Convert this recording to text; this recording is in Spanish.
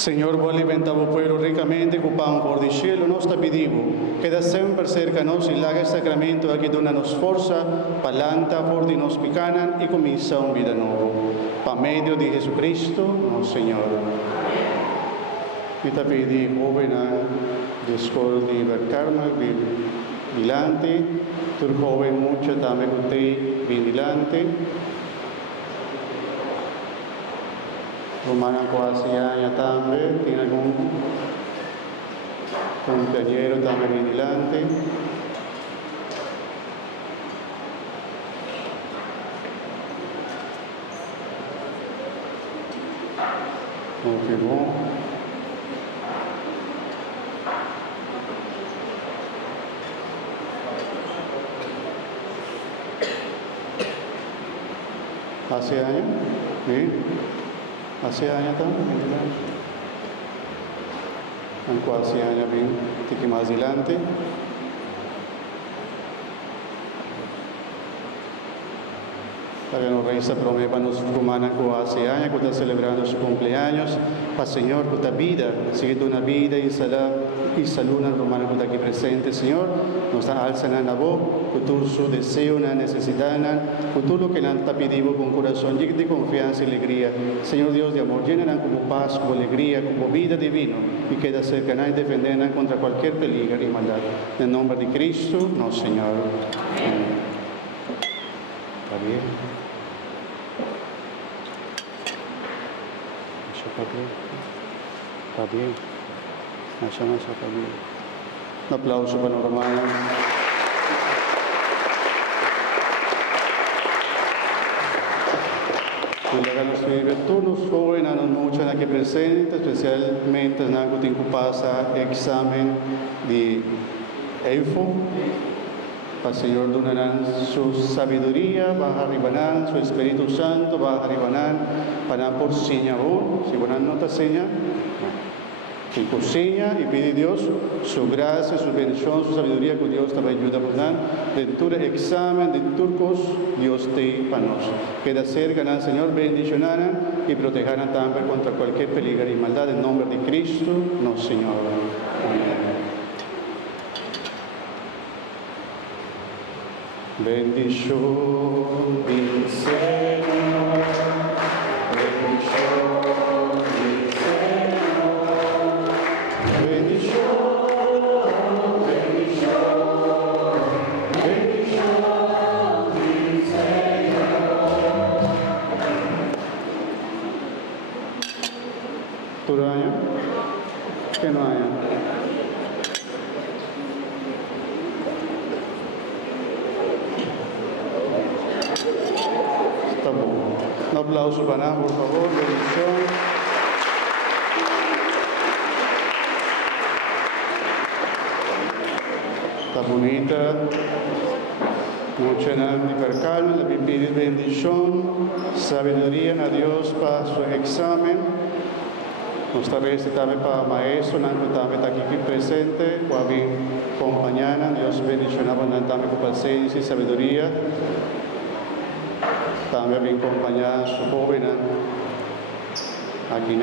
Senhor, vos alimenta o pueblo ricamente com pão por do cielo, nós te pedimos, queda sempre cerca nós e laga sacramento a que dona-nos força, palanta por de nos picanan e comiça vida nova. Por meio de Jesucristo, nosso Senhor. E te pedi, jovem, de escola de Carmel, vigilante, tu jovem muito também com te vigilante. Romana Coasiaña también, tiene algún compañero también vigilante. Confirmó. ¿Hace años? ¿Sí? Hace años también, aunque hace años bien, que más adelante. Para que nos reza promesa nos romana que hace años que está celebrando su cumpleaños, para Señor que esta vida, sigue una vida y salud romana que está aquí presente, Señor, nos alzan a la voz, que tú su deseo, na necesidad, que tú lo que nos está pidiendo con corazón de confianza y alegría. Señor Dios de amor, llenan como paz, como alegría, como vida divino y queda cerca y defendernos contra cualquier peligro y maldad. En el nombre de Cristo, nuestro Señor. Amén. ¿Está bien? Está bien. Está bien. Un aplauso para los hermanos. Y la que todos los jóvenes, muchos aquí presentes, especialmente en el que pasa examen de EIFO. Para el Señor donarán su sabiduría, va a arribar su Espíritu Santo, va a arribar para por seña si buena nota seña, y cocina y pide a Dios su gracia, su bendición, su sabiduría que Dios te va a ayudar a dar. Dentro del examen de turcos, Dios te panos. Queda cerca al Señor, bendicionarán y protegerán también contra cualquier peligro y maldad en nombre de Cristo, nuestro Señor. Amén. Bendición del Señor, bendición del Señor, bendición, bendición, bendición del Señor. ¿Tú lo hayas? ¿Qué no haya? Un aplauso para nada, por favor, bendición. Está bonita. Mucha de calma, le pide bendición, sabiduría a Dios para su examen. Esta vez también para el maestro, también está aquí presente, para mi compañera, Dios bendicionaba también con paciencia y sabiduría. También bien acompañada su joven aquí,